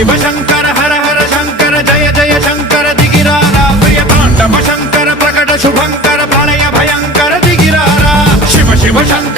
शिव शंकर हर हर शंकर जय जय शंकर दिगिरारा प्रिय तांडव शंकर प्रकट शुभंकर प्रलय भयंकर दिगिरारा शिव शिव शंकर